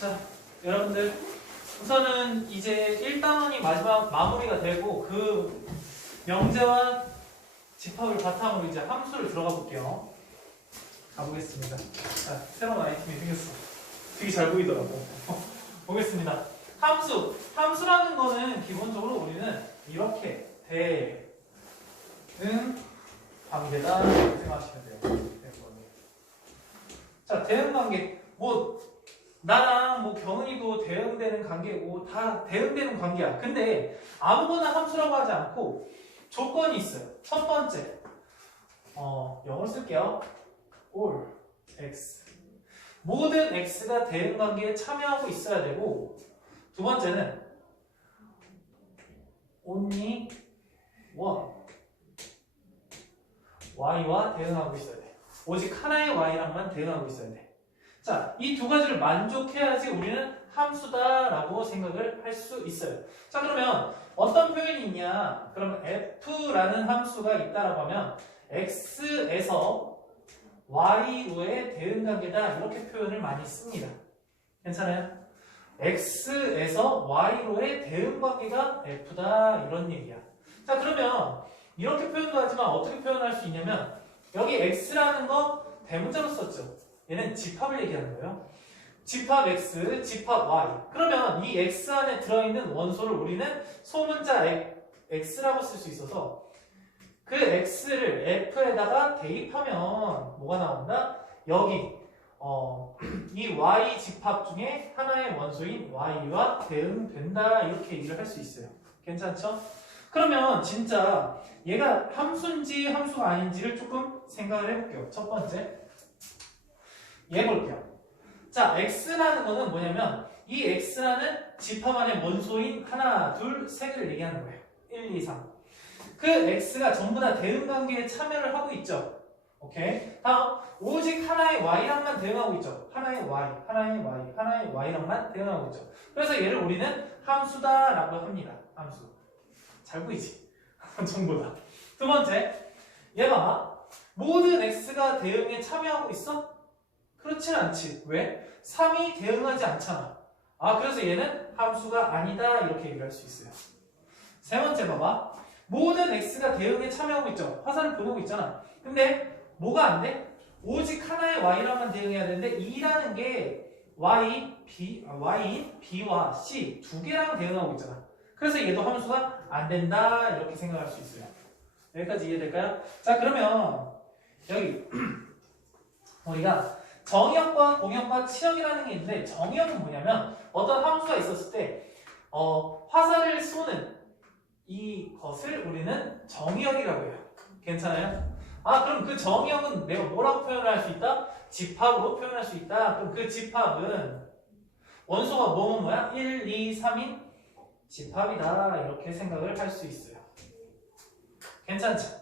자, 여러분들 우선은 이제 1단원이 마지막 마무리가 되고 그 명제와 집합을 바탕으로 이제 함수를 들어가 볼게요. 가보겠습니다. 자, 새로운 아이템이 생겼어. 되게 잘 보이더라고. 보겠습니다. 함수라는 거는 기본적으로 우리는 이렇게 대응 관계다 이렇게 생각하시면 돼요. 자, 대응 관계. 뭐 나랑 뭐 경은이도 대응되는 관계고 다 대응되는 관계야. 근데 아무거나 함수라고 하지 않고 조건이 있어요. 첫 번째, 영어로 쓸게요. all x. 모든 x가 대응 관계에 참여하고 있어야 되고, 두 번째는 only one y와 대응하고 있어야 돼. 오직 하나의 y랑만 대응하고 있어야 돼. 자, 이 두 가지를 만족해야지 우리는 함수다라고 생각을 할 수 있어요. 자, 그러면 어떤 표현이 있냐? 그러면 f라는 함수가 있다라고 하면 x에서 y로의 대응관계다 이렇게 표현을 많이 씁니다. 괜찮아요? x에서 y로의 대응관계가 f다 이런 얘기야. 자, 그러면 이렇게 표현도 하지만 어떻게 표현할 수 있냐면 여기 x라는 거 대문자로 썼죠. 얘는 집합을 얘기하는 거예요. 집합 x, 집합 y. 그러면 이 x 안에 들어있는 원소를 우리는 소문자 x라고 쓸 수 있어서 그 x를 f에다가 대입하면 뭐가 나온다? 여기 이 y 집합 중에 하나의 원소인 y와 대응된다 이렇게 얘기를 할 수 있어요. 괜찮죠? 그러면 진짜 얘가 함수인지 함수가 아닌지를 조금 생각을 해볼게요. 첫 번째 얘 볼게요. 자, x라는 거는 뭐냐면 이 x라는 집합 안에 원소인 하나, 둘, 세 개를 얘기하는 거예요. 1, 2, 3. 그 x가 전부 다 대응관계에 참여를 하고 있죠. 오케이. 다음 오직 하나의 y랑만 대응하고 있죠. 하나의 y, 하나의 y, 하나의 y랑만 대응하고 있죠. 그래서 얘를 우리는 함수다라고 합니다. 함수. 잘 보이지? 전부 다. 두 번째, 얘 봐봐. 모든 x가 대응에 참여하고 있어? 그렇진 않지. 왜? 3이 대응하지 않잖아. 그래서 얘는 함수가 아니다 이렇게 얘기를 할 수 있어요. 세 번째 봐봐. 모든 x가 대응에 참여하고 있죠. 화살을 보내고 있잖아. 근데 뭐가 안 돼? 오직 하나의 y랑만 대응해야 되는데 2라는 게 y인 b와 c 두 개랑 대응하고 있잖아. 그래서 얘도 함수가 안 된다 이렇게 생각할 수 있어요. 여기까지 이해될까요? 자, 그러면 여기 우리가 정의역과 공역과 치역이라는 게 있는데 정의역은 뭐냐면 어떤 함수가 있었을 때 화살을 쏘는 이것을 우리는 정의역이라고 해요. 괜찮아요? 그럼 그 정의역은 내가 뭐라고 표현할 수 있다? 집합으로 표현할 수 있다. 그럼 그 집합은 원소가 뭐야? 1, 2, 3인 집합이다 이렇게 생각을 할 수 있어요. 괜찮죠?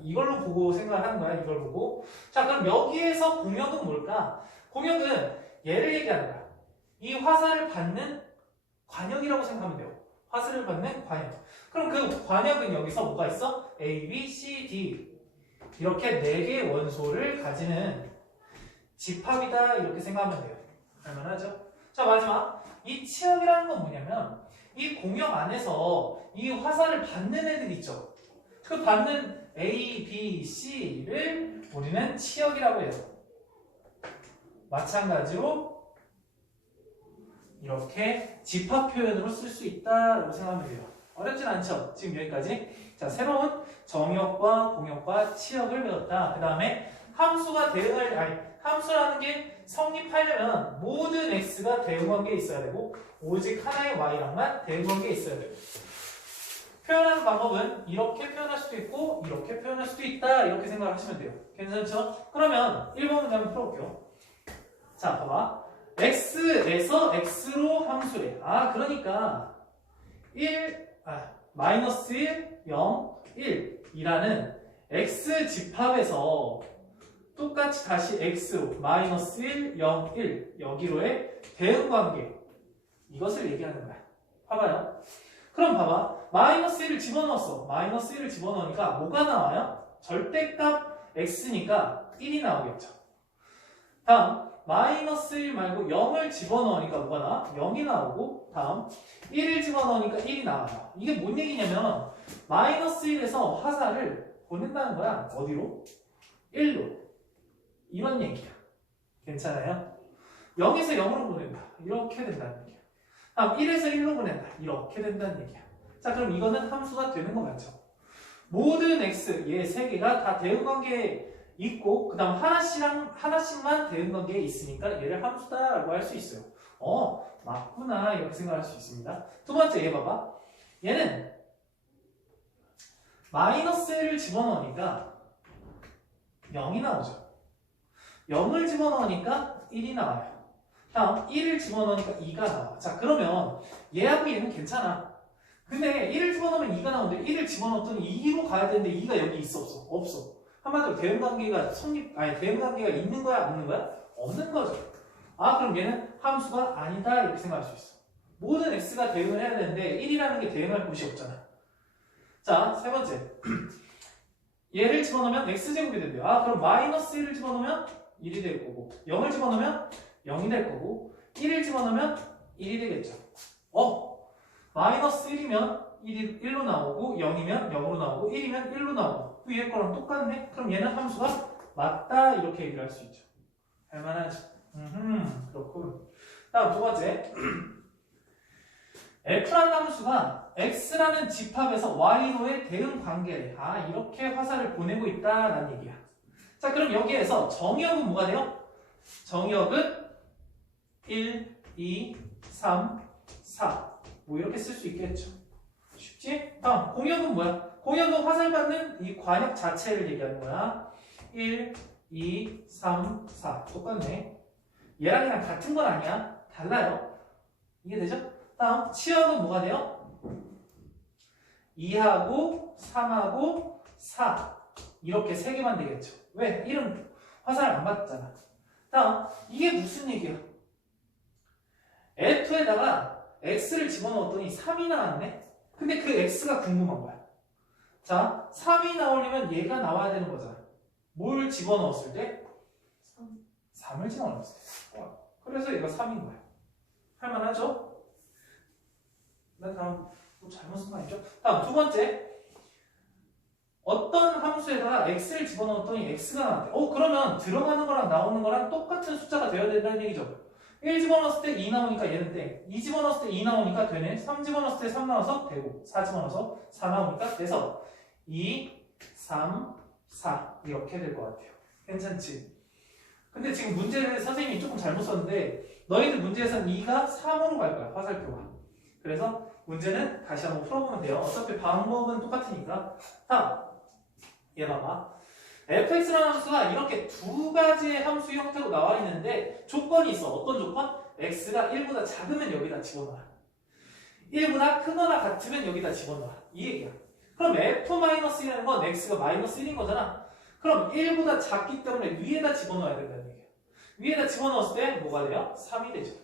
이걸로 보고 생각을 하는 거야. 이걸 보고. 자, 그럼 여기에서 공역은 뭘까? 공역은 얘를 얘기하는 거야. 이 화살을 받는 관역이라고 생각하면 돼요. 화살을 받는 관역. 그럼 그 관역은 여기서 뭐가 있어? A, B, C, D 이렇게 4개의 원소를 가지는 집합이다 이렇게 생각하면 돼요. 할만하죠? 자, 마지막 이 치역이라는 건 뭐냐면 이 공역 안에서 이 화살을 받는 애들 있죠. 그 받는 A, B, C를 우리는 치역이라고 해요. 마찬가지로 이렇게 집합 표현으로 쓸 수 있다라고 생각하면 돼요. 어렵진 않죠? 지금 여기까지. 자, 새로운 정역과 공역과 치역을 배웠다. 그 다음에 함수가 함수라는 게 성립하려면 모든 x가 대응관계에 있어야 되고 오직 하나의 y랑만 대응관계에 있어야 돼요. 표현하는 방법은 이렇게 표현할 수도 있고 이렇게 표현할 수도 있다 이렇게 생각을 하시면 돼요. 괜찮죠? 그러면 1번 문제 한번 풀어볼게요. 자, 봐봐. x에서 x로 함수래. 그러니까 마이너스 1, 0, 1 이라는 x 집합에서 똑같이 다시 x로 마이너스 1, 0, 1 여기로의 대응관계 이것을 얘기하는 거야. 봐봐요. 그럼 봐봐. 마이너스 1을 집어넣었어. 마이너스 1을 집어넣으니까 뭐가 나와요? 절대값 x니까 1이 나오겠죠. 다음 마이너스 1 말고 0을 집어넣으니까 뭐가 나와? 0이 나오고 다음 1을 집어넣으니까 1이 나와요. 이게 뭔 얘기냐면 마이너스 1에서 화살을 보낸다는 거야. 어디로? 1로. 이런 얘기야. 괜찮아요? 0에서 0으로 보낸다. 이렇게 된다는 얘기야. 다음 1에서 1로 보낸다. 이렇게 된다는 얘기야. 자, 그럼 이거는 함수가 되는 거 맞죠? 모든 x, 얘 세 개가 다 대응관계에 있고 그 다음 하나씩만 대응관계에 있으니까 얘를 함수다라고 할 수 있어요. 맞구나 이렇게 생각할 수 있습니다. 두 번째 얘 봐봐. 얘는 마이너스 1을 집어넣으니까 0이 나오죠. 0을 집어넣으니까 1이 나와요. 다음 1을 집어넣으니까 2가 나와. 자, 그러면 얘하고 얘는 괜찮아. 근데 1을 집어넣으면 2가 나오는데 1을 집어넣었더니 2로 가야 되는데 2가 여기 있어 없어? 없어. 한마디로 대응관계가 대응관계가 있는 거야 없는 거야? 없는 거죠. 아, 그럼 얘는 함수가 아니다 이렇게 생각할 수 있어. 모든 x가 대응을 해야 되는데 1이라는 게 대응할 곳이 없잖아. 자, 세 번째. 얘를 집어넣으면 x제곱이 된대요. 아, 그럼 마이너스 1을 집어넣으면 1이 될 거고 0을 집어넣으면 0이 될 거고 1을 집어넣으면 1이 되겠죠. 마이너스 1이면 1로 나오고 0이면 0으로 나오고 1이면 1로 나오고 위에 거랑 똑같네? 그럼 얘는 함수가 맞다 이렇게 얘기를 할 수 있죠. 할만하죠. 그렇군. 다음 두 번째. f라는 함수가 x라는 집합에서 y로의 대응 관계래. 아, 이렇게 화살을 보내고 있다라는 얘기야. 자, 그럼 여기에서 정의역은 뭐가 돼요? 정의역은 1, 2, 3, 4 뭐 이렇게 쓸 수 있겠죠. 쉽지? 다음 공역은 뭐야? 공역은 화살 받는 이 관역 자체를 얘기하는 거야. 1, 2, 3, 4 똑같네. 얘랑 얘랑 같은 건 아니야. 달라요. 이해되죠? 다음 치역은 뭐가 돼요? 2하고 3하고 4 이렇게 세 개만 되겠죠. 왜? 1은 화살 안 받잖아. 다음 이게 무슨 얘기야? F에다가 x를 집어넣었더니 3이 나왔네? 근데 그 x가 궁금한 거야. 자, 3이 나오려면 얘가 나와야 되는 거잖아. 뭘 집어넣었을 때? 3을 집어넣었을 때. 그래서 얘가 3인 거야. 할만하죠? 나 다음 뭐 잘못 쓴 거 아니죠? 다음 두 번째. 어떤 함수에다가 x를 집어넣었더니 x가 나왔대. 그러면 들어가는 거랑 나오는 거랑 똑같은 숫자가 되어야 된다는 얘기죠. 1 집어넣었을 때 2 나오니까 얘는 땡. 2 집어넣었을 때 2 나오니까 되네. 3 집어넣었을 때 3 나와서 되고 4 집어넣어서 4 나오니까 돼서 2, 3, 4 이렇게 될 것 같아요. 괜찮지? 근데 지금 문제를 선생님이 조금 잘못 썼는데 너희들 문제에서는 2가 3으로 갈 거야. 화살표가. 그래서 문제는 다시 한번 풀어보면 돼요. 어차피 방법은 똑같으니까. 다음 얘 봐봐. fx라는 함수가 이렇게 두 가지의 함수 형태로 나와 있는데 조건이 있어. 어떤 조건? x가 1보다 작으면 여기다 집어넣어. 1보다 크거나 같으면 여기다 집어넣어. 이 얘기야. 그럼 f-1이라는 건 x가 마이너스 1인 거잖아. 그럼 1보다 작기 때문에 위에다 집어넣어야 된다는 얘기야. 위에다 집어넣었을 때 뭐가 돼요? 3이 되죠.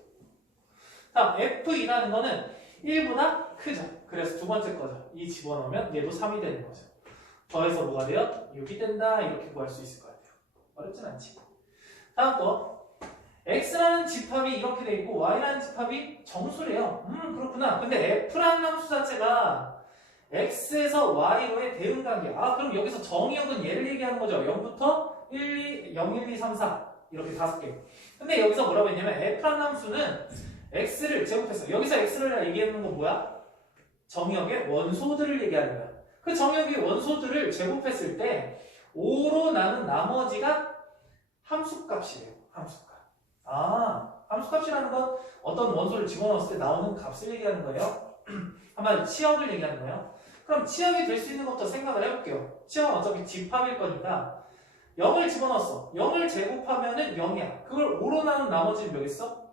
다음 f2라는 거는 1보다 크죠. 그래서 두 번째 거죠. 이 집어넣으면 얘도 3이 되는 거죠. 더해서 뭐가 돼요? 6이 된다 이렇게 구할 수 있을 것 같아요. 어렵진 않지. 다음 거 x라는 집합이 이렇게 돼 있고 y라는 집합이 정수래요. 그렇구나. 근데 f라는 함수 자체가 x에서 y로의 대응관계. 아, 그럼 여기서 정의역은 얘를 얘기하는 거죠. 0부터 1, 2, 0, 1, 2, 3, 4 이렇게 5개. 근데 여기서 뭐라고 했냐면 f라는 함수는 x를 제곱했어. 여기서 x를 얘기하는 건 뭐야? 정의역의 원소들을 얘기하는 거야. 그 정의역의 원소들을 제곱했을 때 5로 나눈 나머지가 함수값이래요. 함수값. 아, 함수값이라는 건 어떤 원소를 집어넣었을 때 나오는 값을 얘기하는 거예요. 한마디로 치역을 얘기하는 거예요. 그럼 치역이 될 수 있는 것부터 생각을 해볼게요. 치역은 어차피 집합일 거니까 0을 집어넣었어. 0을 제곱하면은 0이야. 그걸 5로 나눈 나머지는 몇 있어?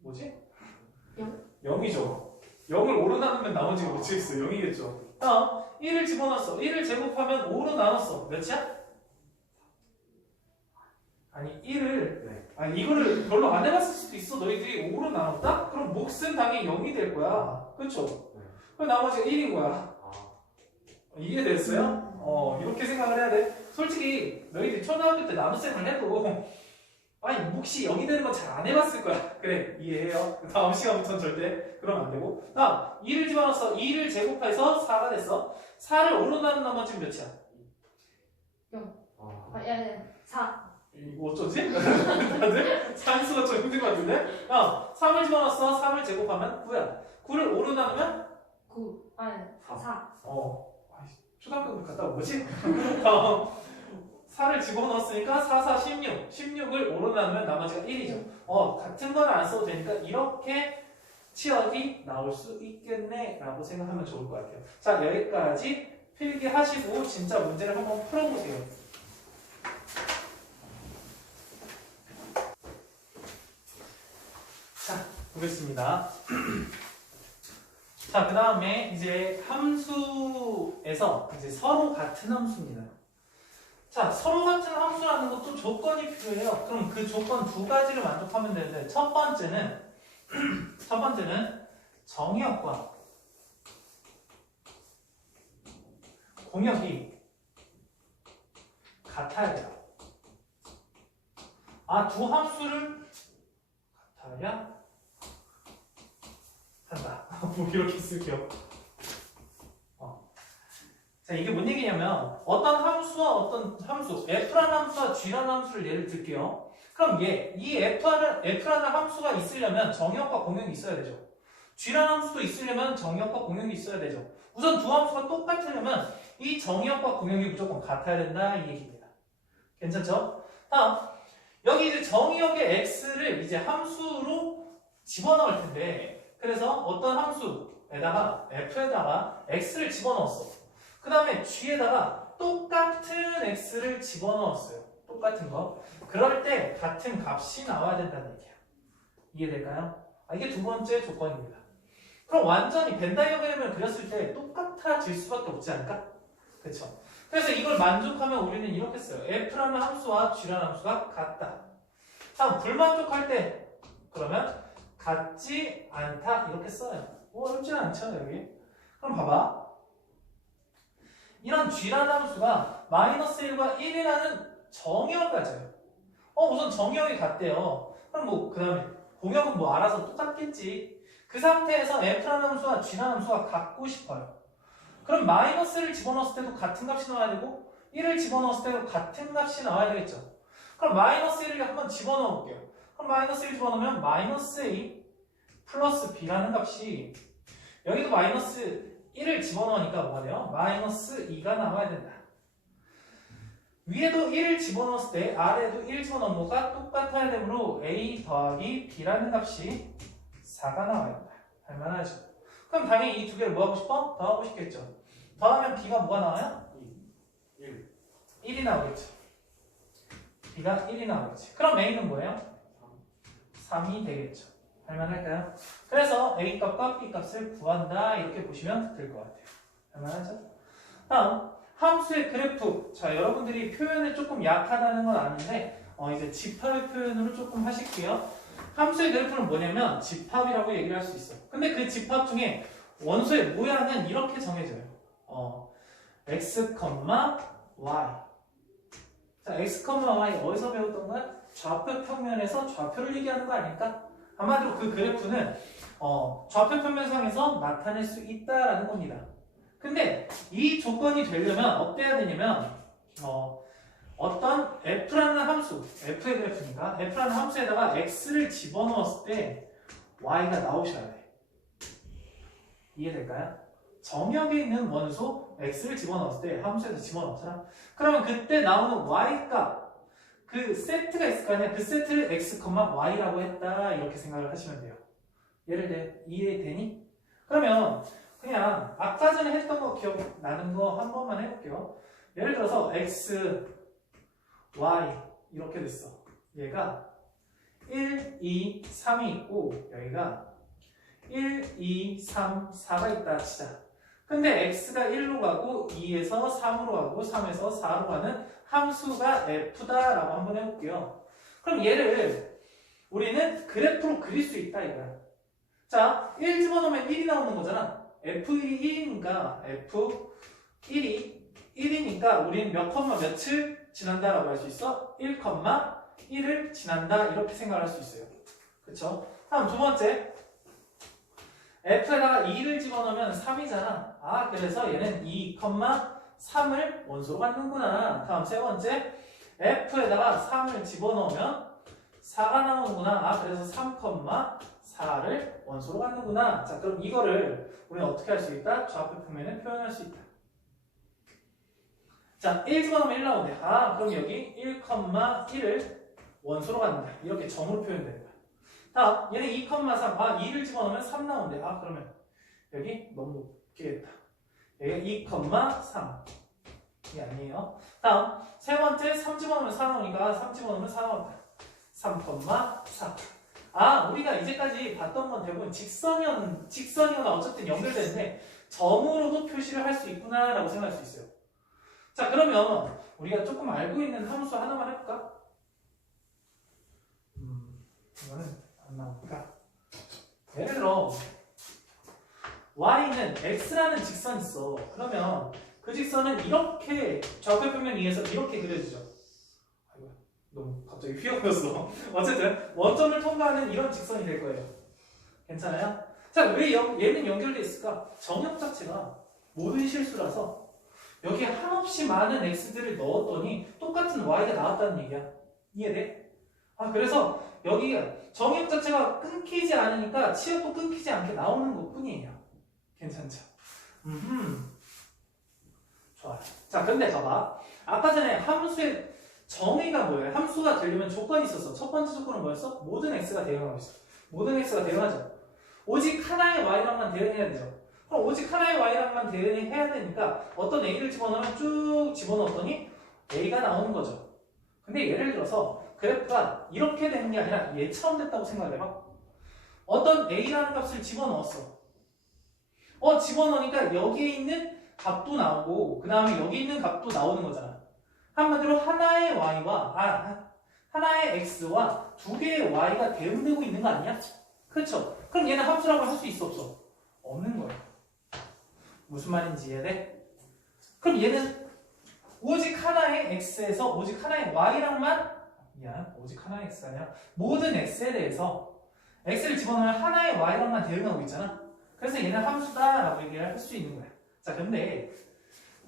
뭐지? 0이죠. 0을 5로 나누면 나머지가 몇이 있어? 0이겠죠. 1을 집어넣었어. 1을 제곱하면 5로 나눴어. 몇이야? 아니 1을 아니 이거를 별로 안 해봤을 수도 있어. 너희들이 5로 나눴다? 그럼 몫은 당연히 0이 될 거야. 그쵸? 그럼 나머지가 1인 거야. 이해됐어요? 이렇게 생각을 해야 돼. 솔직히 너희들이 초등학교 때 나눗셈을 해도 아니 몫이 0이 되는 건 잘 안 해봤을 거야. 그래 이해해요. 다음 시간부터는 절대 그러면 안 되고. 다음 2를 집어넣어서 2를 제곱해서 4가 됐어. 4를 오른다는 나머지는 몇이야? 0. 야, 4. 이거 어쩌지? 다들 산수가 좀 힘든 것 같은데? 3을 집어넣어서 3을 제곱하면 9야. 9를 5로 나누면? 9. 아니, 4. 초등학교 갔다 온 거지? 4를 집어넣었으니까 4, 4, 16. 16을 5로 나누면 나머지가 1이죠. 같은 건 안 써도 되니까 이렇게 치역이 나올 수 있겠네 라고 생각하면 좋을 것 같아요. 자, 여기까지 필기하시고 진짜 문제를 한번 풀어보세요. 자, 보겠습니다. 자, 그 다음에 이제 함수에서 이제 서로 같은 함수입니다. 자, 서로 같은 함수라는 것도 조건이 필요해요. 그럼 그 조건 두 가지를 만족하면 되는데, 첫 번째는 정의역과 공역이 같아야 돼요. 두 함수를 같아야 한다. 뭐 이렇게 쓸게요. 자, 이게 뭔 얘기냐면 어떤 함수와 어떤 함수, F라는 함수와 G라는 함수를 예를 들게요. 그럼 이 F라는 함수가 있으려면 정의역과 공역이 있어야 되죠. G라는 함수도 있으려면 정의역과 공역이 있어야 되죠. 우선 두 함수가 똑같으려면 이 정의역과 공역이 무조건 같아야 된다 이 얘기입니다. 괜찮죠? 다음 여기 이제 정의역의 x를 이제 함수로 집어넣을 텐데, 그래서 어떤 함수에다가 f에다가 x를 집어넣었어. 그 다음에 g에다가 똑같은 x를 집어넣었어요. 똑같은 거. 그럴 때 같은 값이 나와야 된다는 얘기야. 이해될까요? 이게 두 번째 조건입니다. 그럼 완전히 벤 다이어그램을 그렸을 때 똑같아질 수밖에 없지 않을까? 그쵸? 그래서 이걸 만족하면 우리는 이렇게 써요. f라는 함수와 g라는 함수가 같다. 다음 불만족할 때 그러면 같지 않다 이렇게 써요. 어렵지는 않죠 여기. 그럼 봐봐. 이런 g라는 함수가 마이너스 1과 1이라는 정의역을 가져요. 우선 정의역이 같대요. 그럼 그 다음에 공역은 알아서 똑같겠지. 그 상태에서 f라는 함수와 g라는 함수가 같고 싶어요. 그럼 마이너스를 집어넣었을 때도 같은 값이 나와야 되고 1을 집어넣었을 때도 같은 값이 나와야 되겠죠. 그럼 마이너스 1을 한번 집어넣어 볼게요. 그럼 마이너스 1 집어넣으면 마이너스 A 플러스 B라는 값이, 여기도 마이너스 1을 집어넣으니까 뭐가 돼요? 마이너스 2가 나와야 된다. 위에도 1을 집어넣었을 때 아래에도 1 집어넣은 거가 똑같아야 되므로 A 더하기 B라는 값이 4가 나와야 된다. 할만하죠. 그럼 당연히 이 두 개를 뭐 하고 싶어? 더하고 싶겠죠. 더하면 B가 뭐가 나와요? 1이 나오겠죠. B가 1이 나오겠지. 그럼 A는 뭐예요? 3이 되겠죠. 할만할까요? 그래서 A 값과 B 값을 구한다 이렇게 보시면 될 것 같아요. 할만하죠? 다음 함수의 그래프. 자, 여러분들이 표현에 조금 약하다는 건 아는데 이제 집합의 표현으로 조금 하실게요. 함수의 그래프는 뭐냐면 집합이라고 얘기를 할 수 있어. 근데 그 집합 중에 원소의 모양은 이렇게 정해져요. x, y. 자, x, y 어디서 배웠던 거야? 좌표 평면에서 좌표를 얘기하는 거 아닐까? 아마도 그 그래프는 좌표 평면상에서 나타낼 수 있다라는 겁니다. 근데 이 조건이 되려면 어때야 되냐면 어떤 f라는 함수, f의 그래프니까 f라는 함수에다가 x를 집어넣었을 때 y가 나오셔야 돼. 이해될까요? 정역에 있는 원소 x를 집어넣었을 때 함수에서 집어넣었잖아. 그러면 그때 나오는 y값, 그 세트가 있을 거 아니야. 그 세트를 x, y라고 했다 이렇게 생각을 하시면 돼요. 예를 들어 이해되니? 그러면 그냥 아까 전에 했던 거 기억나는 거 한 번만 해볼게요. 예를 들어서 x, y 이렇게 됐어. 얘가 1, 2, 3이 있고 여기가 1, 2, 3, 4가 있다 치자. 근데 x가 1로 가고 2에서 3으로 가고 3에서 4로 가는 함수가 f다라고 한번 해볼게요. 그럼 얘를 우리는 그래프로 그릴 수 있다 이거야. 자, 1 집어넣으면 1이 나오는 거잖아. f1이 1이니까 f1이 1이니까 우리는 몇 컴마 몇을 지난다라고 할 수 있어? 1, 1을 지난다 이렇게 생각을 할 수 있어요. 그쵸? 다음 두 번째 f에다가 2를 집어넣으면 3이잖아. 아 그래서 얘는 2, 3을 원소로 갖는구나. 다음 세 번째 f에다가 3을 집어넣으면 4가 나오는구나. 아 그래서 3, 4를 원소로 갖는구나. 자 그럼 이거를 우리는 어떻게 할 수 있다? 좌표 평면에 표현할 수 있다. 자 1 집어넣으면 1 나오네. 아 그럼 여기 1, 1을 원소로 갖는다. 이렇게 점으로 표현되는 거야. 다음 얘는 2, 3. 아 2를 집어넣으면 3 나오는데. 아 그러면 여기 너무 웃기겠다. 여기 2, 3 이게 아니에요. 다음 세 번째 3 집어넣으면 4 나오니까 3 집어넣으면 4 나온다. 3, 4. 아 우리가 이제까지 봤던 건 대부분 직선이거나 어쨌든 연결되는데 점으로도 표시를 할 수 있구나 라고 생각할 수 있어요. 자 그러면 우리가 조금 알고 있는 함수 하나만 해볼까? 이거는 안 나오니까 예를 들어 y는 x라는 직선이 있어. 그러면 그 직선은 이렇게 좌표 평면 위에서 이렇게 그려지죠. 아이고 너무 갑자기 휘어버렸어. 어쨌든 원점을 통과하는 이런 직선이 될 거예요. 괜찮아요? 자 왜 얘는 연결돼 있을까? 정역 자체가 모든 실수라서 여기에 한없이 많은 x들을 넣었더니 똑같은 y가 나왔다는 얘기야. 이해돼? 아 그래서 여기가 정역 자체가 끊기지 않으니까 치역도 끊기지 않게 나오는 것 뿐이에요. 괜찮죠? 좋아요. 자 근데 봐봐. 아까 전에 함수의 정의가 뭐예요? 함수가 되려면 조건이 있었어. 첫 번째 조건은 뭐였어? 모든 x가 대응하고 있어. 모든 x가 대응하죠. 오직 하나의 y랑만 대응해야 되죠. 그럼 오직 하나의 y랑만 대응해야 되니까 어떤 a를 집어넣으면 쭉 집어넣었더니 a가 나오는 거죠. 근데 예를 들어서 그래프가 이렇게 되는 게 아니라 얘처럼 됐다고 생각해봐. 어떤 a라는 값을 집어넣었어. 집어넣으니까 여기에 있는 값도 나오고 그 다음에 여기 있는 값도 나오는 거잖아. 한마디로 하나의 y와 하나의 x와 두 개의 y가 대응되고 있는 거 아니야? 그렇죠? 그럼 얘는 함수라고 할 수 있어 없어? 없는 거야. 무슨 말인지 이해돼? 그럼 얘는 오직 하나의 x에서 오직 하나의 y랑만 오직 하나의 x가 아니라 모든 x에 대해서 x를 집어넣으면 하나의 y랑만 대응하고 있잖아. 그래서 얘는 함수다라고 얘기를 할 수 있는 거야. 자 근데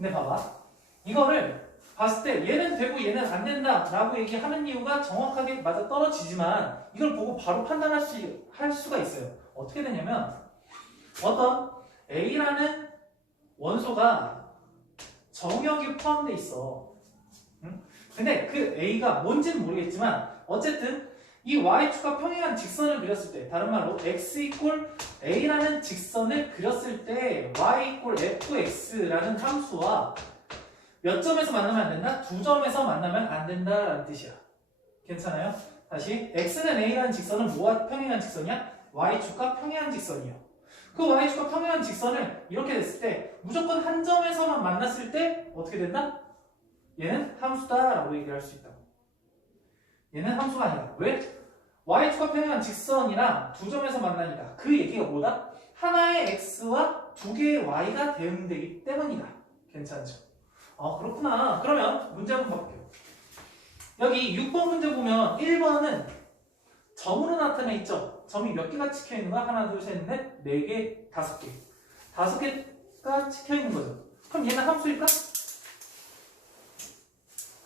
봐봐. 이거를 봤을 때 얘는 되고 얘는 안 된다라고 얘기하는 이유가 정확하게 맞아 떨어지지만 이걸 보고 바로 판단할 수가 있어요. 어떻게 되냐면 어떤 a라는 원소가 정역이 포함되어 있어. 응? 근데 그 a가 뭔지는 모르겠지만 어쨌든 이 y축과 평행한 직선을 그렸을 때 다른 말로 x 이꼴 a라는 직선을 그렸을 때 y 이꼴 fx라는 함수와 몇 점에서 만나면 안 된다? 두 점에서 만나면 안 된다라는 뜻이야. 괜찮아요? 다시 x는 a라는 직선은 뭐와 평행한 직선이야? y축과 평행한 직선이요. 그 y축과 평행한 직선을 이렇게 됐을 때 무조건 한 점에서만 만났을 때 어떻게 된다? 얘는 함수다라고 얘기를 할 수 있다고. 얘는 함수가 아니야. 왜? y축과 평행한 직선이랑 두 점에서 만나니까 그 얘기가 뭐다? 하나의 x와 두 개의 y가 대응되기 때문이다. 괜찮죠? 그렇구나. 그러면 문제 한번 볼게요. 여기 6번 문제 보면 1번은 점으로 나타나 있죠? 점이 몇 개가 찍혀 있는 거야? 하나, 둘, 셋, 넷, 4개, 5개. 5개가 찍혀 있는 거죠. 그럼 얘는 함수일까?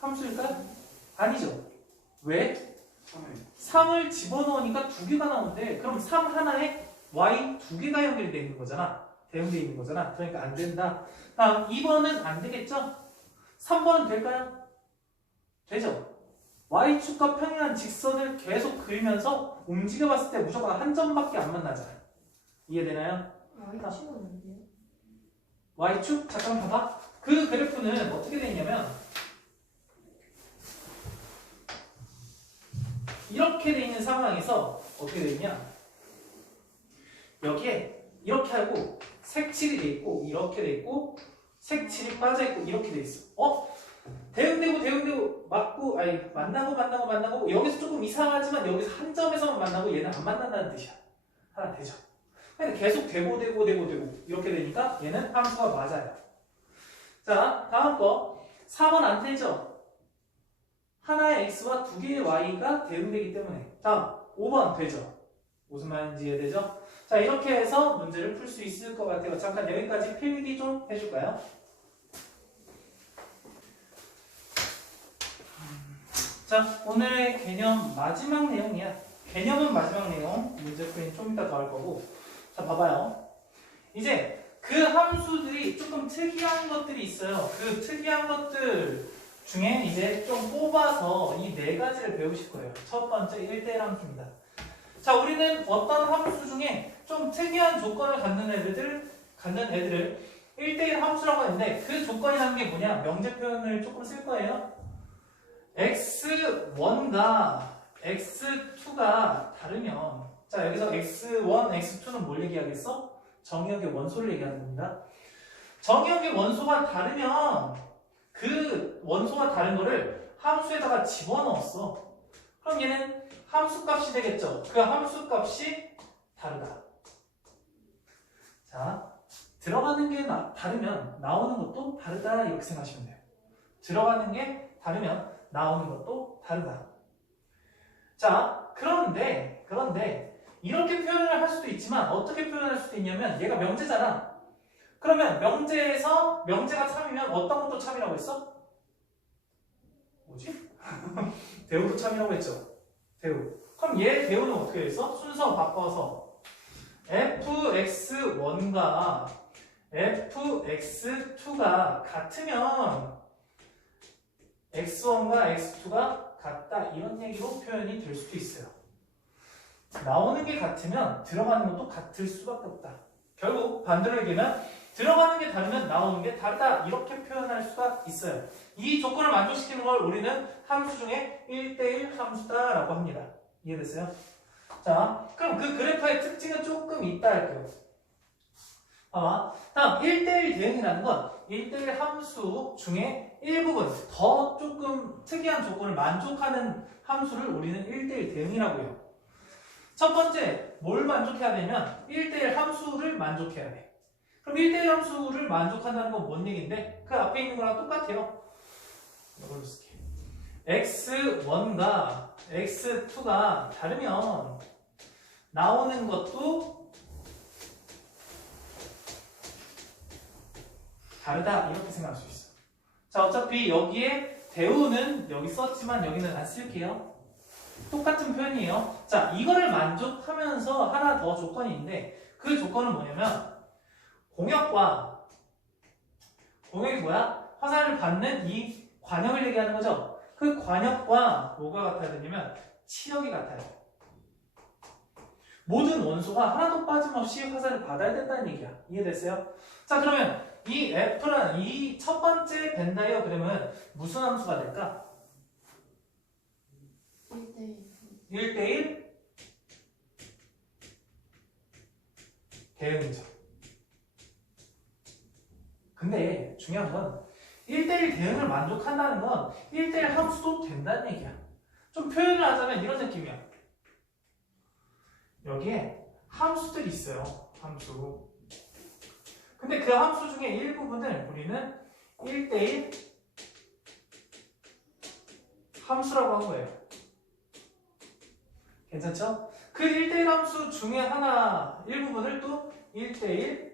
함수일까요? 아니죠. 왜? 3을 집어넣으니까 2개가 나오는데 그럼 3 하나에 y 2개가 연결되어 있는 거잖아. 대응되어 있는 거잖아. 그러니까 안 된다. 다음 2번은 안 되겠죠? 3번은 될까요? 되죠? y축과 평행한 직선을 계속 그리면서 움직여 봤을 때 무조건 한 점밖에 안 만나잖아요. 이해되나요? y축은 뭔데요? y축? 잠깐 봐봐. 그 그래프는 어떻게 되냐면 이렇게 돼 있는 상황에서 어떻게 되냐? 여기에 이렇게 하고 색칠이 돼 있고 이렇게 돼 있고 색칠이 빠져 있고 이렇게 돼 있어. 대응되고 만나고 여기서 조금 이상하지만 여기서 한 점에서만 만나고 얘는 안 만난다는 뜻이야. 하나 되죠. 근데 계속 되고 이렇게 되니까 얘는 함수가 맞아요. 자 다음 거 4번 안 되죠? 하나의 x와 두 개의 y가 대응되기 때문에. 다음 5번 되죠? 무슨 말인지 이해되죠? 자, 이렇게 해서 문제를 풀 수 있을 것 같아요. 잠깐 여기까지 필기 좀 해줄까요? 자, 오늘의 개념 마지막 내용이야. 개념은 마지막 내용. 문제 풀이는 좀 이따 더 할 거고. 자, 봐봐요. 이제 그 함수들이 조금 특이한 것들이 있어요. 그 특이한 것들 중에 이제 좀 뽑아서 이 네 가지를 배우실 거예요. 첫 번째 1대1 함수입니다. 자, 우리는 어떤 함수 중에 좀 특이한 조건을 갖는 애들을 1대1 함수라고 하는데 그 조건이라는 게 뭐냐? 명제 표현을 조금 쓸 거예요. x1과 x2가 다르면, 자, 여기서 x1, x2는 뭘 얘기하겠어? 정의역의 원소를 얘기하는 겁니다. 정의역의 원소가 다르면 그 원소가 다른 거를 함수에다가 집어넣었어. 그럼 얘는 함수값이 되겠죠. 그 함수값이 다르다. 자, 들어가는 게 다르면 나오는 것도 다르다 이렇게 생각하시면 돼요. 들어가는 게 다르면 나오는 것도 다르다. 자, 그런데 이렇게 표현을 할 수도 있지만 어떻게 표현할 수도 있냐면 얘가 명제잖아. 그러면 명제에서 명제가 참이면 어떤 것도 참이라고 했어? 뭐지? 대우도 참이라고 했죠. 대우. 그럼 얘 대우는 어떻게 했어? 순서 바꿔서 fx1과 fx2가 같으면 x1과 x2가 같다 이런 얘기로 표현이 될 수도 있어요. 나오는 게 같으면 들어가는 것도 같을 수밖에 없다. 결국 반대로 얘기하면 들어가는 게 다르면 나오는 게 다르다 이렇게 표현할 수가 있어요. 이 조건을 만족시키는 걸 우리는 함수 중에 1대1 함수다라고 합니다. 이해됐어요? 자, 그럼 그 그래프의 특징은 조금 있다 할게요. 다음 1대1 대응이라는 건 1대1 함수 중에 일부분 더 조금 특이한 조건을 만족하는 함수를 우리는 1대1 대응이라고 해요. 첫 번째, 뭘 만족해야 되면 1대1 함수를 만족해야 돼. 그럼 1대1 함수를 만족한다는 건 뭔 얘기인데? 그 앞에 있는 거랑 똑같아요. 이걸로 쓸게. x1과 x2가 다르면 나오는 것도 다르다 이렇게 생각할 수 있어. 자, 어차피 여기에 대우는 여기 썼지만 여기는 안 쓸게요. 똑같은 표현이에요. 자, 이거를 만족하면서 하나 더 조건이 있는데 그 조건은 뭐냐면 공역이 뭐야? 화살을 받는 이 관역을 얘기하는 거죠. 그 관역과 뭐가 같아야 되냐면 치역이 같아요. 모든 원소가 하나도 빠짐없이 화살을 받아야 된다는 얘기야. 이해됐어요? 자, 그러면 이 F라는 이 첫 번째 벤 다이어그램은 무슨 함수가 될까? 1대1 대응이죠. 근데 중요한 건 1대1 대응을 만족한다는 건 1대1 함수도 된다는 얘기야. 좀 표현을 하자면 이런 느낌이야. 여기에 함수들이 있어요. 함수. 근데 그 함수 중에 일부분을 우리는 1대1 함수라고 한 거예요. 괜찮죠? 그 1대1 함수 중에 하나 일부분을 또 1대1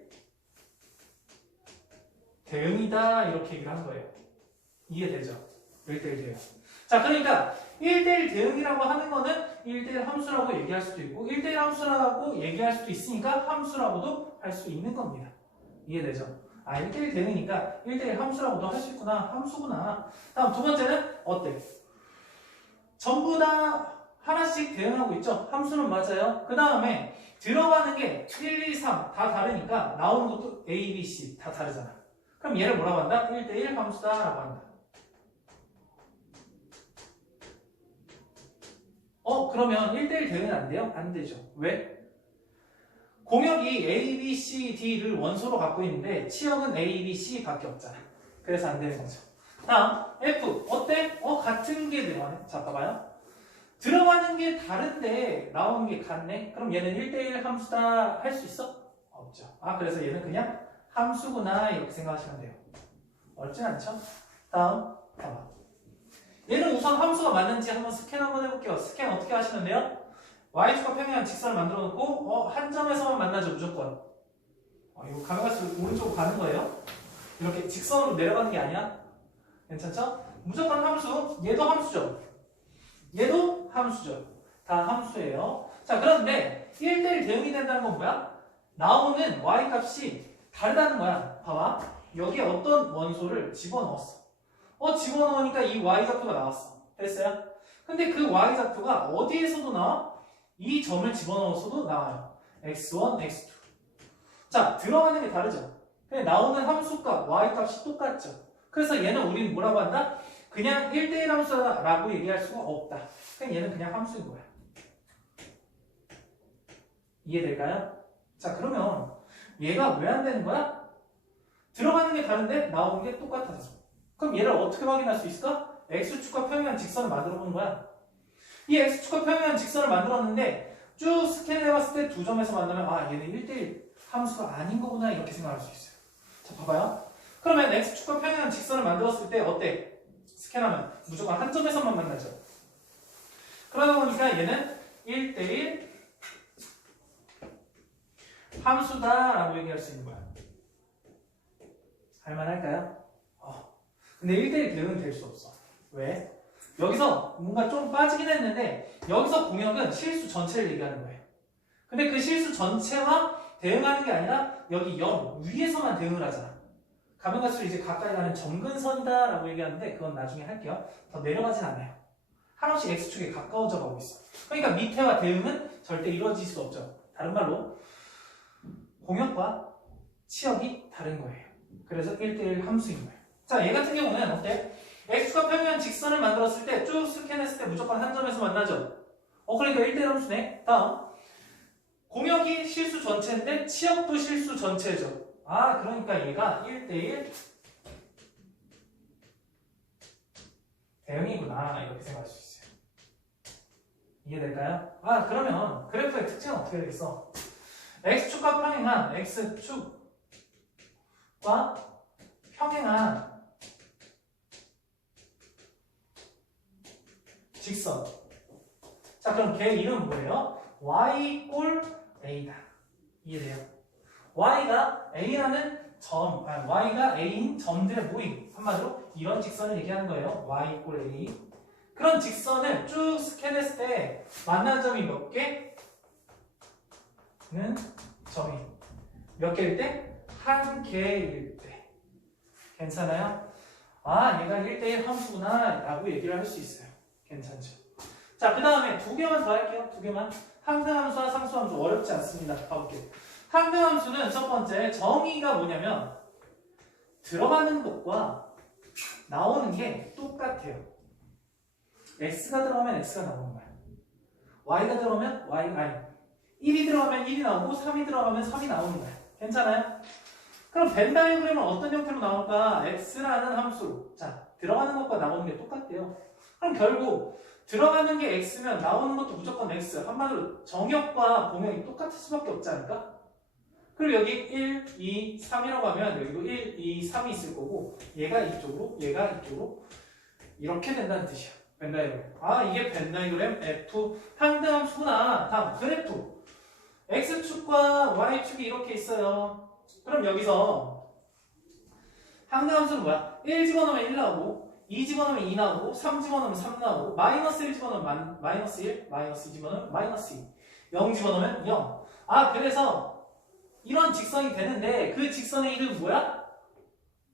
대응이다 이렇게 얘기를 한 거예요. 이해되죠? 1대1 대응. 자, 그러니까 1대1 대응이라고 하는 거는 1대1 함수라고 얘기할 수도 있고 1대1 함수라고 얘기할 수도 있으니까 함수라고도 할 수 있는 겁니다. 이해되죠? 1대1 대응이니까 1대1 함수라고도 할 수 있구나. 함수구나. 다음 두 번째는 어때? 전부 다 하나씩 대응하고 있죠? 함수는 맞아요. 그 다음에 들어가는 게 1, 2, 3 다 다르니까 나오는 것도 A, B, C 다 다르잖아. 그럼 얘를 뭐라고 한다? 1대1 함수다 라고 한다. 그러면 1대1 대응은 안 돼요? 안 되죠. 왜? 공역이 A, B, C, D를 원소로 갖고 있는데 치역은 A, B, C 밖에 없잖아. 그래서 안 되는 거죠. 다음 F 어때? 같은 게 들어가네. 자, 봐봐요. 들어가는 게 다른데 나오는 게 같네? 그럼 얘는 1대1 함수다 할 수 있어? 없죠. 그래서 얘는 그냥 함수구나 이렇게 생각하시면 돼요. 어렵진 않죠? 다음 봐봐. 얘는 우선 함수가 맞는지 한번 스캔 한번 해볼게요. 스캔 어떻게 하시면 돼요? y축과 평행한 직선을 만들어 놓고 한 점에서만 만나죠 무조건. 이거 가면 갈수록 오른쪽으로 가는 거예요. 이렇게 직선으로 내려가는 게 아니야. 괜찮죠? 무조건 함수. 얘도 함수죠. 얘도 함수죠. 다 함수예요. 자, 그런데 1대1 대응이 된다는 건 뭐야? 나오는 y값이 다르다는 거야. 봐봐. 여기에 어떤 원소를 집어넣었어. 집어넣으니까 이 y좌표가 나왔어. 됐어요? 근데 그 y좌표가 어디에서도 나와? 이 점을 집어넣어서도 나와요. x1, x2. 자, 들어가는 게 다르죠. 근데 나오는 함수값, y값이 똑같죠. 그래서 얘는 우리는 뭐라고 한다? 그냥 1대1 함수라고 얘기할 수가 없다. 그냥 얘는 그냥 함수인 거야. 이해될까요? 자, 그러면 얘가 왜 안 되는 거야? 들어가는 게 다른데 나오는 게 똑같아서. 그럼 얘를 어떻게 확인할 수 있을까? x축과 평행한 직선을 만들어 보는 거야. 이 x축과 평행한 직선을 만들었는데 쭉 스캔해봤을 때 두 점에서 만나면 얘는 1대1 함수가 아닌 거구나 이렇게 생각할 수 있어요. 자, 봐봐요. 그러면 x축과 평행한 직선을 만들었을 때 어때? 스캔하면 무조건 한 점에서만 만나죠. 그러다 보니까 얘는 1대1 함수다라고 얘기할 수 있는 거야. 할만할까요? 근데 1대1 대응은 될 수 없어. 왜? 여기서 뭔가 좀 빠지긴 했는데 여기서 공역은 실수 전체를 얘기하는 거예요. 근데 그 실수 전체와 대응하는 게 아니라 여기 0 위에서만 대응을 하잖아. 가면 갈수록 이제 가까이 가는 점근선이다 라고 얘기하는데 그건 나중에 할게요. 더 내려가진 않아요. 한없이 X축에 가까워져 가고 있어. 그러니까 밑에와 대응은 절대 이루어질 수 없죠. 다른 말로 공역과 치역이 다른 거예요. 그래서 1대1 함수인 거예요. 자, 얘 같은 경우는 어때? X축과 평행한 직선을 만들었을 때 쭉 스캔했을 때 무조건 한 점에서 만나죠. 그러니까 1대1 함수네. 다음 공역이 실수 전체인데 치역도 실수 전체죠. 그러니까 얘가 1대1 대응이구나 이렇게 생각할 수 있어요. 이해될까요? 그러면 그래프의 특징은 어떻게 되겠어? X축과 평행한 X축과 평행한 직선. 자, 그럼 걔 이름은 뭐예요? y 꼴 a다. 이해돼요? y가 a라는 점, y가 a인 점들의 모임. 한마디로 이런 직선을 얘기하는 거예요. y 꼴 a. 그런 직선을 쭉 스캔했을 때 만난 점이 몇 개? 는 점이 몇 개일 때? 한 개일 때. 괜찮아요? 얘가 1대1 함수구나 라고 얘기를 할 수 있어요. 괜찮죠? 자, 그 다음에 두 개만 더 할게요. 두 개만. 항등함수와 상수함수 어렵지 않습니다. 가볼게요. 항등함수는 첫 번째 정의가 뭐냐면 들어가는 것과 나오는 게 똑같아요. x가 들어가면 x가 나오는 거야. y가 들어가면 y가 1이 들어가면 1이 나오고 3이 들어가면 3이 나오는 거야. 괜찮아요? 그럼 벤 다이어그램은 어떤 형태로 나올까? x라는 함수로. 자, 들어가는 것과 나오는 게 똑같대요. 그럼 결국 들어가는 게 x면 나오는 것도 무조건 x. 한마디로 정역과 공역이 똑같을 수밖에 없지 않을까? 그리고 여기 1, 2, 3이라고 하면 여기도 1, 2, 3이 있을 거고 얘가 이쪽으로, 얘가 이쪽으로 이렇게 된다는 뜻이야. 벤 다이어그램. 이게 벤 다이어그램 F 항등함수구나. 다음 그래프. x축과 y축이 이렇게 있어요. 그럼 여기서 항등함수는 뭐야? 1 집어넣으면 1 나오고 2 집어넣으면 2 나오고 3 집어넣으면 3 나오고 마이너스 1 집어넣으면 마이너스 1 마이너스 2 집어넣으면 마이너스 2 0 집어넣으면 0. 그래서 이런 직선이 되는데 그 직선의 이름은 뭐야?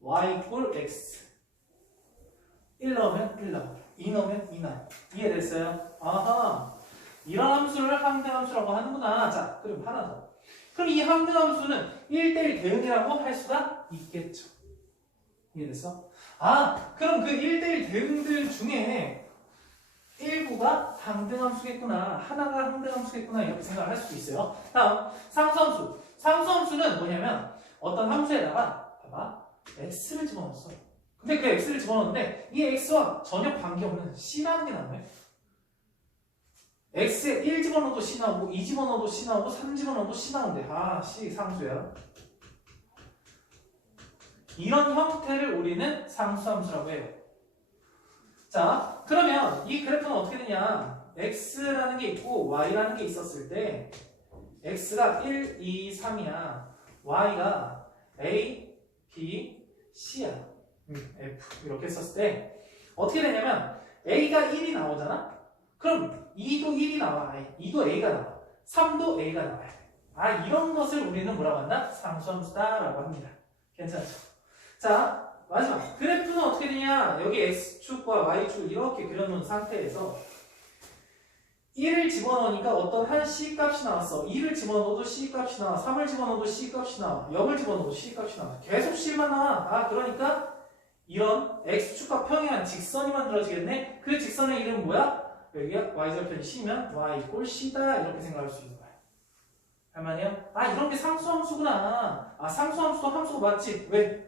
y 꼴 x 1 넣으면 1 나오고 2 넣으면 2 나오고. 이해됐어요? 이런 함수를 항등함수라고 하는구나. 자, 그럼 하나 더. 그럼 이 항등함수는 1대1 대응이라고 할 수가 있겠죠. 이해됐어? 그럼 그 1대1 대응들 중에 일부가 항등함수겠구나. 하나가 항등함수겠구나. 이렇게 생각을 할 수도 있어요. 다음, 상수함수. 상수함수는 뭐냐면 어떤 함수에다가 봐봐. x를 집어넣었어. 근데 그 x를 집어넣었는데 이 x와 전혀 관계없는 c라는 게 나오네. x에 1 집어넣어도 c 나오고 2 집어넣어도 c 나오고 3 집어넣어도 c 나온대. c 상수야. 이런 형태를 우리는 상수함수라고 해요. 자, 그러면 이 그래프는 어떻게 되냐? x라는 게 있고 y라는 게 있었을 때 x가 1, 2, 3이야. y가 a, b, c야. f 이렇게 썼을 때 어떻게 되냐면 a가 1이 나오잖아? 그럼 2도 1이 나와. 2도 a가 나와. 3도 a가 나와야 돼. 아, 이런 것을 우리는 뭐라고 한다? 상수함수다라고 합니다. 괜찮죠? 자, 마지막. 그래프는 어떻게 되냐? 여기 x축과 y축을 이렇게 그려놓은 상태에서 1을 집어넣으니까 어떤 한 C값이 나왔어. 2를 집어넣어도 C값이 나와. 3을 집어넣어도 C값이 나와. 0을 집어넣어도 C값이 나와. 계속 C만 나와. 아, 그러니까 이런 X축과 평행한 직선이 만들어지겠네? 그 직선의 이름은 뭐야? 여기가 Y절편이 C면 Y 이꼴 C다. 이렇게 생각할 수 있는 거야. 할만해요? 아, 이런 게 상수함수구나. 아, 상수함수도 함수가 맞지? 왜?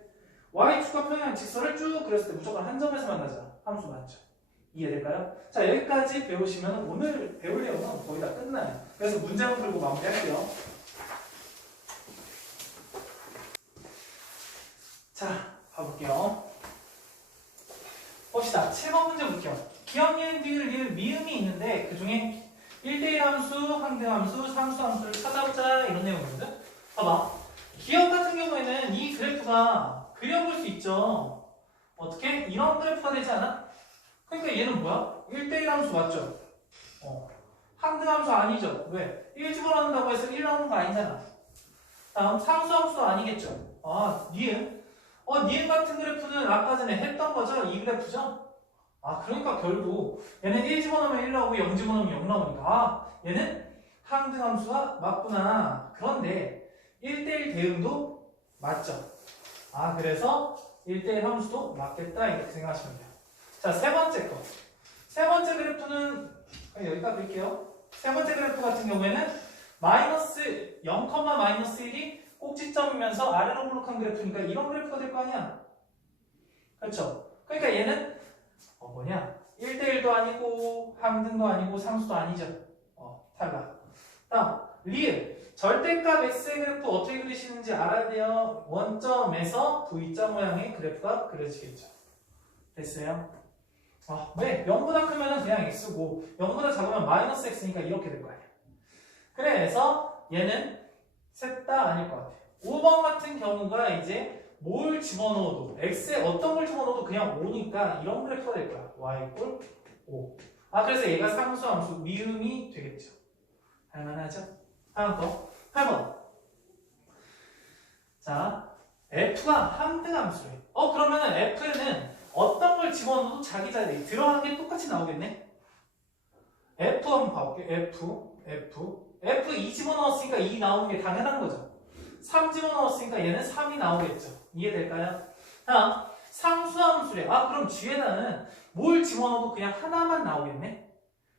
Y축과 평행한 직선을 쭉 그렸을 때 무조건 한 점에서 만나잖아. 함수 맞죠? 이해될까요? 자, 여기까지 배우시면 오늘 배울 내용은 거의 다 끝나요. 그래서 문제만 풀고 마무리할게요. 자, 가볼게요. 봅시다. 7번 문제 볼게요. 기억, 니은, 디귿, 리을, 미음이 있는데 그 중에 1대1 함수, 항등 함수, 상수 함수를 찾아보자 이런 내용이거든. 봐봐. 기억 같은 경우에는 이 그래프가 그려볼 수 있죠. 어떻게? 이런 그래프가 되지 않아? 그러니까 얘는 뭐야? 1대1 함수 맞죠? 항등 함수 아니죠? 왜? 1 집어넣는다고 해서 1 나오는 거 아니잖아. 다음 상수 함수도 아니겠죠? 아, 니은? 니은 같은 그래프는 아까 전에 했던 거죠? 이 그래프죠? 아, 그러니까 결국 얘는 1 집어넣으면 1 나오고 0 집어넣으면 0 나오니까 아, 얘는 항등 함수가 맞구나. 그런데 1대1 대응도 맞죠? 아, 그래서 1대1 함수도 맞겠다 이렇게 생각하시면 돼요. 자, 세 번째 거. 세 번째 그래프는 여기다 그릴게요. 세 번째 그래프 같은 경우에는 마이너스 0, 마이너스 1이 꼭지점이면서 아래로 볼록한 그래프니까 이런 그래프가 될 거 아니야. 그렇죠? 그러니까 얘는 뭐냐? 1대1도 아니고 항등도 아니고 상수도 아니죠. 탈락. 다음, 리을. 절대값 x의 그래프 어떻게 그리시는지 알아야 돼요. 원점에서 V자 모양의 그래프가 그려지겠죠. 됐어요? 왜? 0보다 크면 그냥 x고 0보다 작으면 마이너스 x니까 이렇게 될 거 아니야. 그래서 얘는 셋 다 아닐 것 같아요. 5번 같은 경우가 이제 뭘 집어넣어도 x에 어떤 걸 집어넣어도 그냥 5니까 이런 그래프가 될 거야. y 이꼴 5. 아, 그래서 얘가 상수함수 미음이 되겠죠. 할만하죠? 다음 거 8번. 자, f가 항등함수래. 그러면은 f는 어떤 걸 집어넣어도 자기 자리에 들어가는 게 똑같이 나오겠네? F 한번 봐볼게요. F 2 집어넣었으니까 2 나오는 게 당연한 거죠. 3 집어넣었으니까 얘는 3이 나오겠죠. 이해될까요? 다음, 상수함수래. 아, 그럼 뒤에다는 뭘 집어넣어도 그냥 하나만 나오겠네?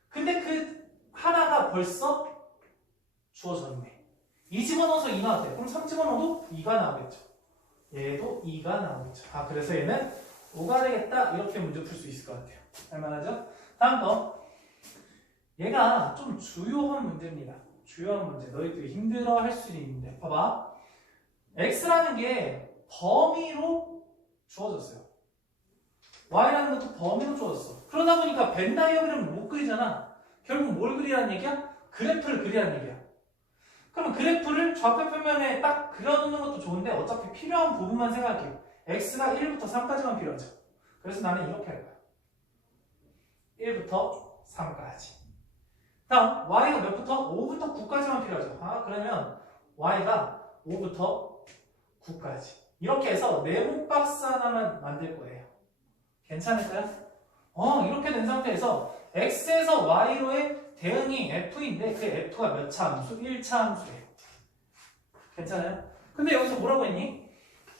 근데 그 하나가 벌써 주어졌네. 2 집어넣어서 2 나왔대. 그럼 3 집어넣어도 2가 나오겠죠. 얘도 2가 나오겠죠. 아, 그래서 얘는 5가 되겠다. 이렇게 문제 풀 수 있을 것 같아요. 할만하죠? 다음 거. 얘가 좀 주요한 문제입니다. 주요한 문제. 너희들이 힘들어 할 수 있는데. 봐봐. x라는 게 범위로 주어졌어요. y라는 것도 범위로 주어졌어. 그러다 보니까 벤 다이어그램을 못 그리잖아. 결국 뭘 그리라는 얘기야? 그래프를 그리라는 얘기야. 그럼 그래프를 좌표 표면에 딱 그려놓는 것도 좋은데 어차피 필요한 부분만 생각할게요. x가 1부터 3까지만 필요하죠. 그래서 나는 이렇게 할 거야. 1부터 3까지. 다음 y가 몇부터? 5부터 9까지만 필요하죠. 아, 그러면 y가 5부터 9까지. 이렇게 해서 네모 박스 하나만 만들 거예요. 괜찮을까요? 이렇게 된 상태에서 x에서 y로의 대응이 f인데 그 f가 몇 차 함수? 1차 함수예요. 괜찮아요? 근데 여기서 뭐라고 했니?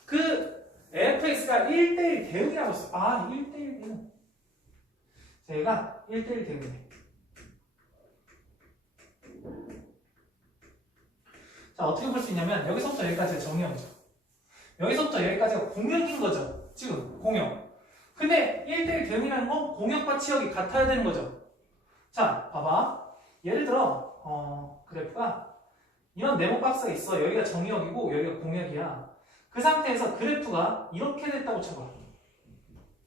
그 fx가 1대1 대응이라고 했어. 아, 1대1 대응. 제가 1대1 대응이네. 자, 어떻게 볼 수 있냐면 여기서부터 여기까지가 정의형이죠. 여기서부터 여기까지가 공역인 거죠. 지금 공역. 근데 1대1 대응이라는 건 공역과 치역이 같아야 되는 거죠. 자, 봐봐. 예를 들어 그래프가 이런 네모 박스가 있어. 여기가 정의역이고 여기가 공역이야. 그 상태에서 그래프가 이렇게 됐다고 쳐봐.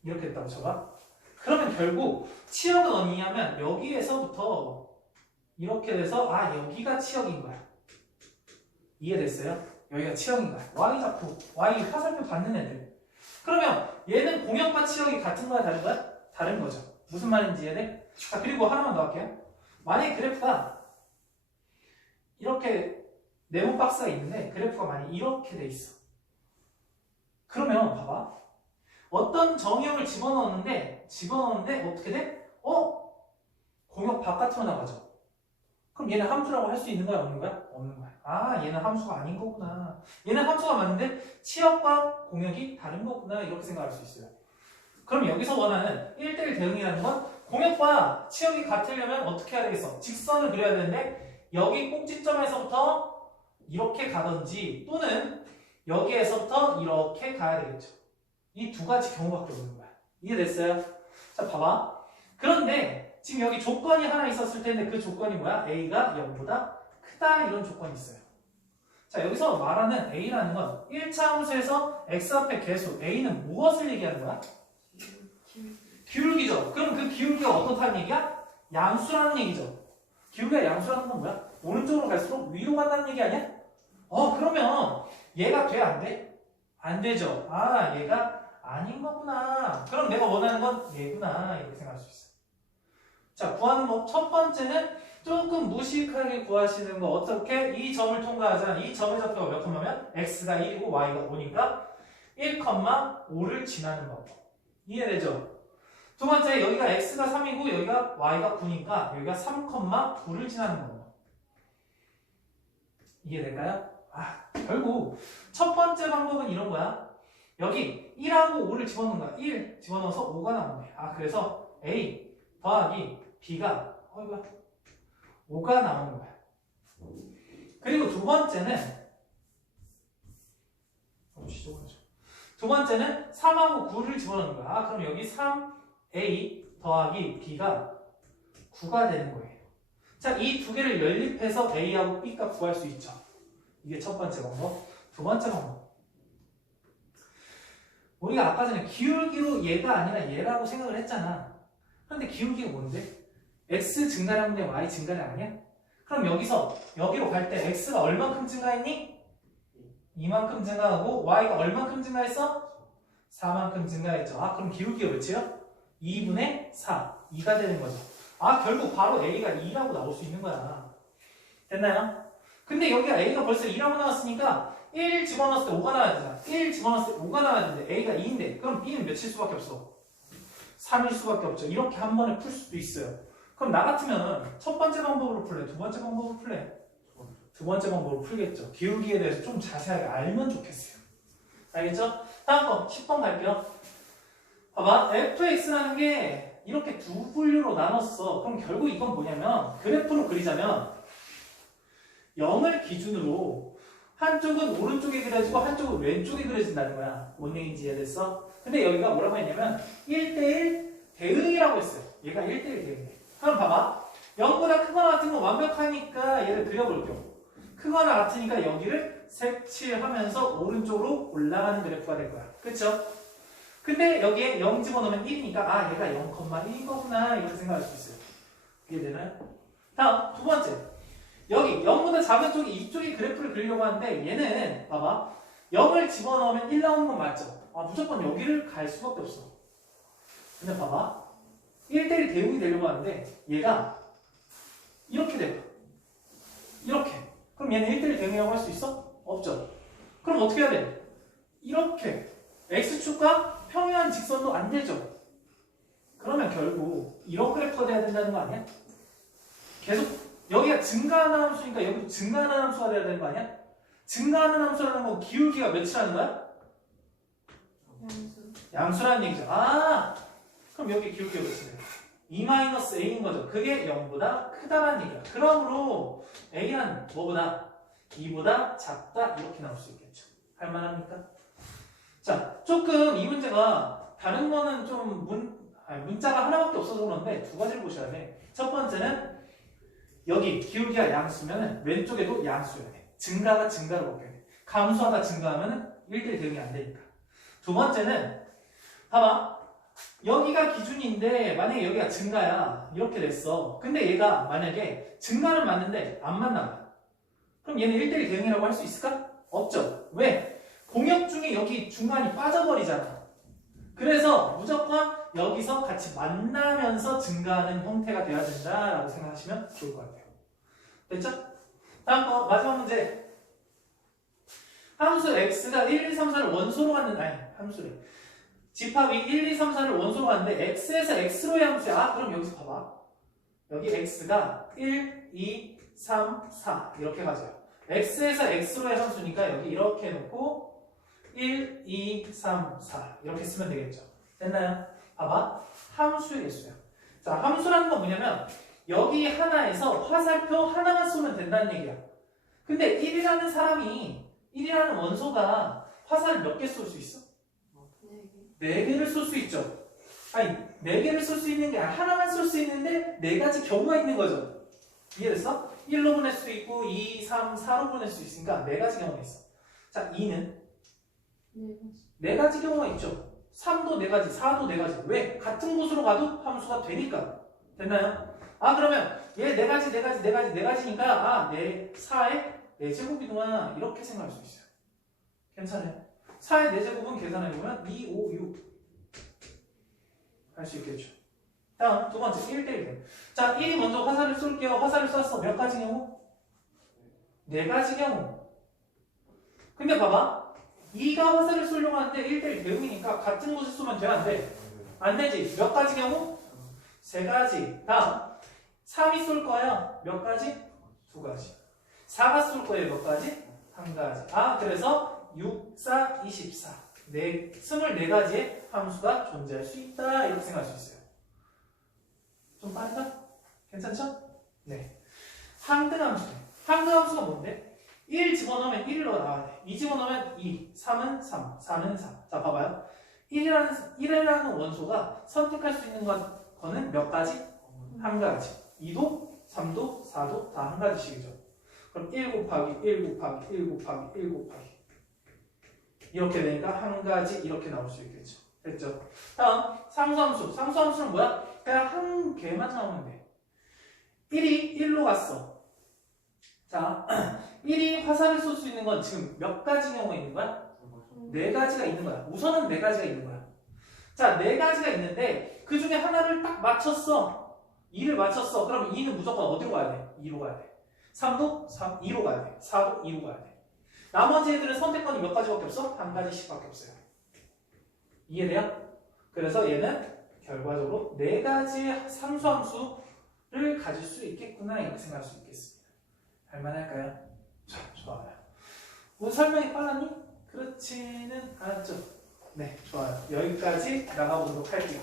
이렇게 됐다고 쳐봐. 그러면 결국 치역은 어디냐면 여기에서부터 이렇게 돼서 여기가 치역인 거야. 이해됐어요? 여기가 치역인 거야. Y좌표, Y 화살표 받는 애들. 그러면 얘는 공역과 치역이 같은 거야, 다른 거야? 다른 거죠. 무슨 말인지 이해돼? 자, 그리고 하나만 더 할게요. 만약에 그래프가 이렇게 네모 박스가 있는데 그래프가 만약에 이렇게 돼 있어. 그러면 봐봐. 어떤 정의역을 집어넣었는데 어떻게 돼? 공역 바깥으로 나가죠. 그럼 얘는 함수라고 할 수 있는 거야, 없는 거야? 없는 거야. 얘는 함수가 아닌 거구나. 얘는 함수가 맞는데 치역과 공역이 다른 거구나. 이렇게 생각할 수 있어요. 그럼 여기서 원하는 1대1 대응이라는 건 공역과 치역이 같으려면 어떻게 해야 되겠어? 직선을 그려야 되는데 여기 꼭지점에서부터 이렇게 가든지 또는 여기에서부터 이렇게 가야 되겠죠. 이 두 가지 경우밖에 없는 거야. 이해됐어요? 자, 봐봐. 그런데 지금 여기 조건이 하나 있었을 텐데 그 조건이 뭐야? A가 0보다 크다 이런 조건이 있어요. 자, 여기서 말하는 A라는 건 1차 함수에서 X 앞에 계수 A는 무엇을 얘기하는 거야? 기울기죠. 그럼 그 기울기가 어떻다는 얘기야? 양수라는 얘기죠. 기울기가 양수라는 건 뭐야? 오른쪽으로 갈수록 위로 간다는 얘기 아니야? 그러면 얘가 돼? 안 돼? 안 되죠. 얘가 아닌 거구나. 그럼 내가 원하는 건 얘구나. 이렇게 생각할 수 있어. 자, 구하는 법. 첫 번째는 조금 무식하게 구하시는 거. 어떻게? 이 점을 통과하잖아. 이 점의 좌표가 몇 컴마면? x가 1이고 y가 5니까 1,5를 지나는 법. 이해되죠? 두 번째, 여기가 x가 3이고 여기가 y가 9니까 여기가 3,9를 지나는 겁니다. 이해될까요? 결국 첫 번째 방법은 이런 거야. 여기 1하고 5를 집어넣는 거야. 1 집어넣어서 5가 나온대. 그래서 a 더하기 b가 5가 나오는 거야. 그리고 두 번째는 3하고 9를 집어넣는 거야. 그럼 여기 3a 더하기 b가 9가 되는 거예요. 자, 이 두 개를 연립해서 a하고 b 값 구할 수 있죠. 이게 첫 번째 방법. 두 번째 방법. 우리가 아까 전에 기울기로 얘가 아니라 얘라고 생각을 했잖아. 그런데 기울기가 뭔데? x 증가량 대 y 증가량 아니야? 그럼 여기로 갈 때 x가 얼만큼 증가했니? 이만큼 증가하고 y가 얼만큼 증가했어? 4만큼 증가했죠. 그럼 기울기가 몇이요? 2분의 4. 2가 되는 거죠. 결국 바로 a가 2라고 나올 수 있는 거야. 됐나요? 근데 여기가 a가 벌써 2라고 나왔으니까 1 집어넣었을 때 5가 나와야 되잖아. 1 집어넣었을 때 5가 나와야 되는데 a가 2인데 그럼 b는 몇일 수밖에 없어? 3일 수밖에 없죠. 이렇게 한 번에 풀 수도 있어요. 그럼 나 같으면 첫 번째 방법으로 풀래? 두 번째 방법으로 풀래? 두 번째 방법으로 풀겠죠. 기울기에 대해서 좀 자세하게 알면 좋겠어요. 알겠죠? 다음 거 10번 갈게요. 봐봐. fx라는 게 이렇게 두 분류로 나눴어. 그럼 결국 이건 뭐냐면 그래프로 그리자면 0을 기준으로 한쪽은 오른쪽에 그려지고 한쪽은 왼쪽에 그려진다는 거야. 뭔 얘기인지 이해됐어? 근데 여기가 뭐라고 했냐면 1대1 대응이라고 했어요. 얘가 1대1 대응이에요. 그럼 봐봐. 0보다 크거나 같은 건 완벽하니까 얘를 그려볼게요. 크거나 같으니까 여기를 색칠하면서 오른쪽으로 올라가는 그래프가 될 거야. 그쵸? 근데 여기에 0 집어넣으면 1이니까 얘가 0,1인 거구나 이렇게 생각할 수 있어요. 이해되나요? 다음 두 번째. 여기 0보다 작은 쪽이 이쪽에 그래프를 그리려고 하는데 얘는 봐봐. 0을 집어넣으면 1 나오는 건 맞죠? 무조건 여기를 갈 수밖에 없어. 근데 봐봐. 1대1 대응이 되려고 하는데 얘가 이렇게 돼요. 이렇게. 그럼 얘는 1대1 대응이라고 할 수 있어? 없죠. 그럼 어떻게 해야 돼? 이렇게. x축과 평행한 직선도 안 되죠. 그러면 결국 이런 그래프가 돼야 된다는 거 아니야? 계속 여기가 증가하는 함수니까 여기도 증가하는 함수가 돼야 되는 거 아니야? 증가하는 함수라는 건 기울기가 몇이라는 거야? 양수라는 얘기죠. 그럼 여기 기울기가 몇이래요? 2-a인 거죠. 그게 0보다 크다라는 얘기야. 그러므로 a는 뭐보다? 2보다 작다 이렇게 나올 수 있겠죠. 할만합니까? 자, 조금 이 문제가 다른 거는 좀 문자가 하나밖에 없어서 그런데 두 가지를 보셔야 돼. 첫 번째는 여기 기울기가 양수면 왼쪽에도 양수여야 돼. 증가가 증가로 바뀌어야 돼. 감소하다 증가하면 1대1 대응이 안 되니까. 두 번째는 봐봐. 여기가 기준인데 만약에 여기가 증가야 이렇게 됐어. 근데 얘가 만약에 증가는 맞는데 안 맞나 봐. 그럼 얘는 1대1 대응이라고 할 수 있을까? 없죠. 왜? 공역 중에 여기 중간이 빠져버리잖아. 그래서 무조건 여기서 같이 만나면서 증가하는 형태가 돼야 된다라고 생각하시면 좋을 것 같아요. 됐죠? 다음 거 마지막 문제. 함수 x가 1, 2, 3, 4를 원소로 갖는 아니 함수래. 집합이 1, 2, 3, 4를 원소로 갖는데 x에서 x로의 함수야. 아, 그럼 여기서 봐봐. 여기 x가 1, 2, 3, 4 이렇게 가져요. x에서 x로의 함수니까 여기 이렇게 해놓고 1, 2, 3, 4 이렇게 쓰면 되겠죠. 됐나요? 봐봐. 함수의 개수야. 자, 함수라는 건 뭐냐면 여기 하나에서 화살표 하나만 쏘면 된다는 얘기야. 근데 1이라는 사람이 1이라는 원소가 화살을 몇 개 쏠 수 있어? 4개를 쏠 수 있죠. 아니 4개를 쏠 수 있는 게 아니라 하나만 쏠 수 있는데 4가지 경우가 있는 거죠. 이해됐어? 1로 보낼 수 있고 2, 3, 4로 보낼 수 있으니까 4가지 경우가 있어. 자, 2는 4가지 경우가 있죠. 3도 4가지, 4도 4가지. 왜? 같은 곳으로 가도 함수가 되니까. 됐나요? 아, 그러면 얘 4가지, 4가지, 4가지, 4가지니까 아, 4의 4제곱이구나 이렇게 생각할 수 있어요. 괜찮아요? 4의 4제곱은 계산해보면 2, 5, 6 할 수 있겠죠. 다음 두 번째 1대1. 자, 1이 먼저 화살을 쏠게요. 화살을 쐈어. 몇 가지 경우? 4가지 경우. 근데 봐봐. 2가 화살을 쏘려고 하는데 1대1 대응이니까 같은 곳에 쏘면 돼? 안 돼? 안 되지. 몇 가지 경우? 3가지. 다음 3이 쏠 거야. 몇 가지? 2가지. 4가 쏠 거예요. 몇 가지? 1가지. 아, 그래서 6, 4, 24. 24가지의 함수가 존재할 수 있다. 이렇게 생각할 수 있어요. 좀 빠르다? 괜찮죠? 네. 항등함수. 항등함수가 뭔데? 1 집어넣으면 1로 나와야 돼. 2 집어넣으면 2. 3은 3. 4는 4. 자, 봐봐요. 1이라는 원소가 선택할 수 있는 거는 몇 가지? 한 가지. 2도, 3도, 4도 다 한 가지씩이죠. 그럼 1 곱하기 1 곱하기 1 곱하기 1 곱하기 이렇게 되니까 한 가지 이렇게 나올 수 있겠죠. 됐죠? 다음 상수함수. 상수함수는 뭐야? 그냥 한 개만 나오면 돼. 1이 1로 갔어. 자, 1이 화살을 쏠 수 있는 건 지금 몇 가지 경우가 있는 거야? 4가지가 있는 거야. 우선은 4가지가 있는 거야. 자, 4가지가 있는데 그 중에 하나를 딱 맞췄어. 2를 맞췄어. 그럼 2는 무조건 어디로 가야 돼? 2로 가야 돼. 3도 2로 가야 돼. 4도 2로 가야 돼. 나머지 애들은 선택권이 몇 가지밖에 없어? 한 가지씩밖에 없어요. 이해돼요? 그래서 얘는 결과적으로 4가지의 상수함수를 가질 수 있겠구나 이렇게 생각할 수 있겠습니다. 할만할까요? 자, 좋아요. 오늘 설명이 빨랐니? 그렇지는 않았죠? 네, 좋아요. 여기까지 나가보도록 할게요.